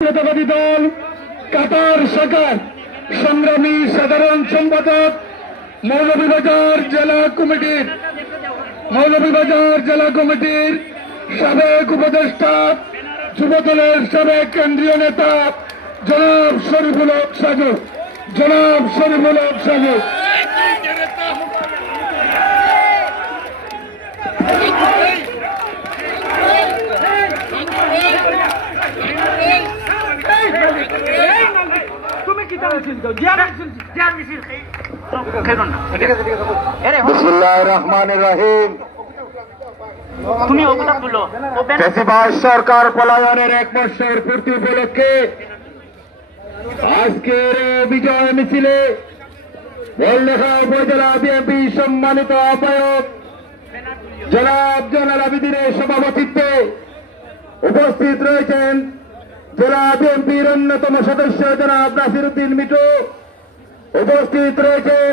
জাতীয়তাবাদী দল, কাতার শাখার সংগ্রামী সাধারণ সম্পাদক, মৌলভীবাজার জেলা কমিটির, মৌলভীবাজার জেলা কমিটির সাবেক উপদেষ্টা, যুবদলের সাবেক কেন্দ্রীয় নেতা, জনাব শরীফুল সাজু। জনাব শরীফুল সাজু। সরকার পলায়নের এক বছর পূর্তি উপলক্ষে আজকের বিজয় মিছিলে বললেখা উপজেলা বিএনপি সম্মানিত আহ্বায়ক জনাব জনাল আবিদিনের সভাপতিত্বে উপস্থিত রয়েছেন জেলা বিএনপির অন্যতম সদস্য জনাব নাসিরুদ্দিন মিটু উপস্থিত রয়েছেন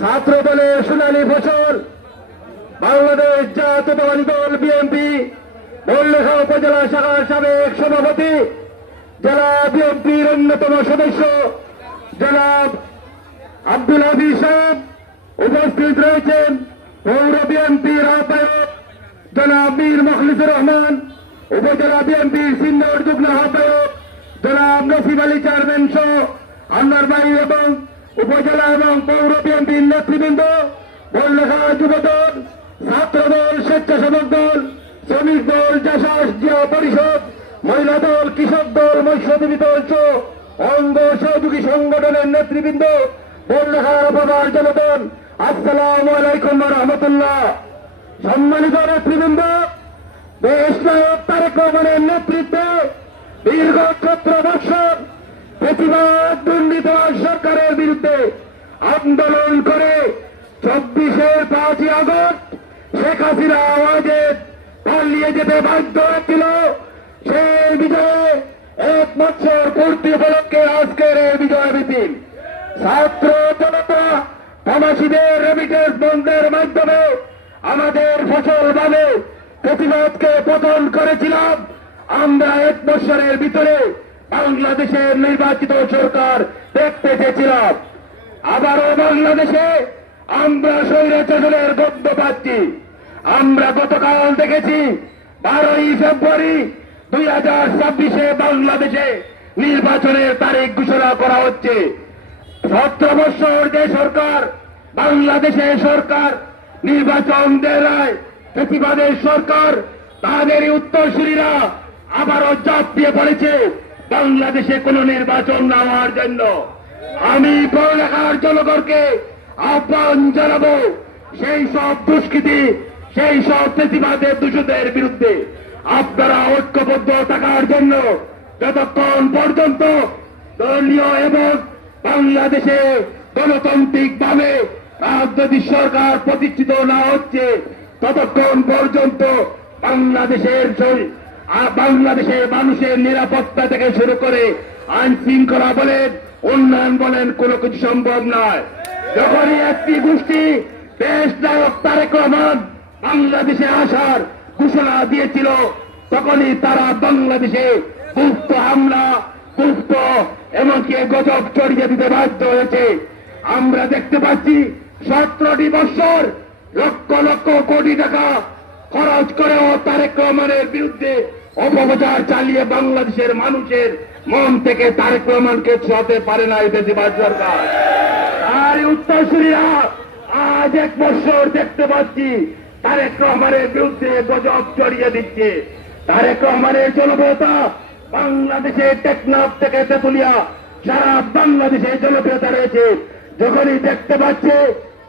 ছাত্র দলের সোনালী ফসল, বাংলাদেশ জাতীয়তাবাদী দল বিএনপি বল্লেখা উপজেলা শাখার সাবেক সভাপতি জেলা বিএনপির অন্যতম সদস্য জনাব আব্দুল হাবিব সাহেব। উপস্থিত রয়েছেন পৌর বিএনপির আহ্বায়ক জনাব মীর মখলিসুর রহমান। উপজেলা বিএনপির সিনিয়র যুগ্ম আহ্বায়ক জনাব নসিব আলী চেয়ারম্যান সহ আন্নার এবং উপজেলা এবং পৌর বিএনপির নেতৃবৃন্দ বল্লেখা যুবদল ছাত্রদল স্বেচ্ছাসেবক দল, শ্রমিক দল জাসাস জিয়া পরিষদ, মহিলা দল, কৃষক দল, মৎস্যজীবী দল সহ অঙ্গ সহযোগী সংগঠনের নেতৃবৃন্দ বল্লেখার বাবার জনগণ আসসালামু আলাইকুম রহমতুল্লাহ। সম্মানিত নেতৃবৃন্দ দেশ নায়ক তারেক রহমানের নেতৃত্বে দীর্ঘ সতেরো বছর প্রতিবাদ দুর্নীতি সরকারের বিরুদ্ধে আন্দোলন করে চব্বিশের পাঁচই আগস্ট শেখ হাসিনা আওয়াজে পালিয়ে যেতে বাধ্য হয়েছিল। সেই বিজয়ে এক বছর পূর্তি উপলক্ষে আজকের এই বিজয় মিছিল। ছাত্র জনতা, প্রবাসীদের রেমিটেন্স বন্ধের মাধ্যমে আমাদের ফসল ভাবে প্রতিবাদকে পতন করেছিলাম। আমরা এক বছরের ভিতরে বাংলাদেশের নির্বাচিত সরকার দেখতে চেয়েছিলাম। আবারও বাংলাদেশে আমরা স্বৈরাচারের গদ্য পাচ্ছি। আমরা গতকাল দেখেছি, বারোই ফেব্রুয়ারি দুই হাজার ছাব্বিশে বাংলাদেশে নির্বাচনের তারিখ ঘোষণা করা হচ্ছে। সতেরো বছর যে সরকার বাংলাদেশে সরকার নির্বাচন দেয় প্রতিবাদের সরকার, তাদেরই উত্তরসূরীরা আবারও চাপ দিয়ে পড়েছে বাংলাদেশে কোন নির্বাচন না হওয়ার জন্য। আমি পড়ালেখার জনগণকে আহ্বান জানাব, সেই সব দুষ্কৃতি, সেই সব প্রতিবাদের দূষিতের বিরুদ্ধে। আপনারা ঐক্যবদ্ধ থাকার জন্য যতক্ষণ পর্যন্ত দলীয় এবং বাংলাদেশে গণতান্ত্রিক ভাবে রাজনৈতিক সরকার প্রতিষ্ঠিত না হচ্ছে ততক্ষণ পর্যন্ত বাংলাদেশের বাংলাদেশের মানুষের নিরাপত্তা থেকে শুরু করে আইন শৃঙ্খলা বলেন, উন্নয়ন বলেন, কোনো কিছু সম্ভব নয়। যখনই একটি গোষ্ঠী দেশ নায়ক তারেক রহমান বাংলাদেশে আসার ঘোষণা দিয়েছিল, তখনই তারা বাংলাদেশে গুপ্ত হামলা, গুপ্ত এমনকি গজব চড়িয়ে দিতে বাধ্য হয়েছে। আমরা দেখতে পাচ্ছি সতেরোটি বছর লক্ষ লক্ষ কোটি টাকা খরচ করেও তারেক রহমানের বিরুদ্ধে অপপ্রচার চালিয়ে বাংলাদেশের মানুষের মন থেকে তারেক রহমানকে ছোঁয়াতে পারে না এই বেশিরভাগ সরকার। আর উত্তরসূরীরা আজ এক বছর দেখতে পাচ্ছি তারেক রহমানের বিরুদ্ধে গজব চড়িয়ে দিচ্ছে। তারেক রহমানের জনপ্রিয়তা বাংলাদেশে টেকনাফ থেকে তেতুলিয়া, সারা বাংলাদেশে জনপ্রিয়তা রয়েছে। যখনই দেখতে পাচ্ছে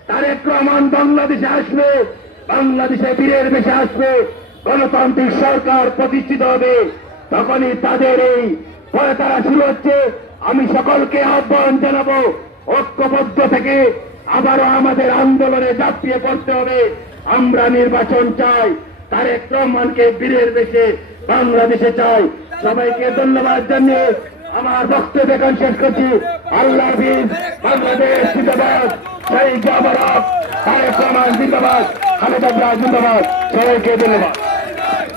তারেক রহমান বাংলাদেশে আসবে, বাংলাদেশে বীরের বেশে আসবে, গণতান্ত্রিক সরকার প্রতিষ্ঠিত হবে। তখনই তাদের এই তারা শুরু হচ্ছে। আমি সকলকে আহ্বান জানাব, ঐক্যবদ্ধ থেকে আবারও আমাদের আন্দোলনে ঝাঁপিয়ে পড়তে হবে। আমরা নির্বাচন চাই, তারেক রহমানকে বীরের বেশে বাংলাদেশে চাই। সবাইকে ধন্যবাদ জানিয়ে আমার বক্তব্য শেষ করছি। আল্লাহ বাংলাদেশ সেই জামারাত তারেক রহমান জিন্দাবাদ খালেদা জিয়া জিন্দাবাদ সবাইকে ধন্যবাদ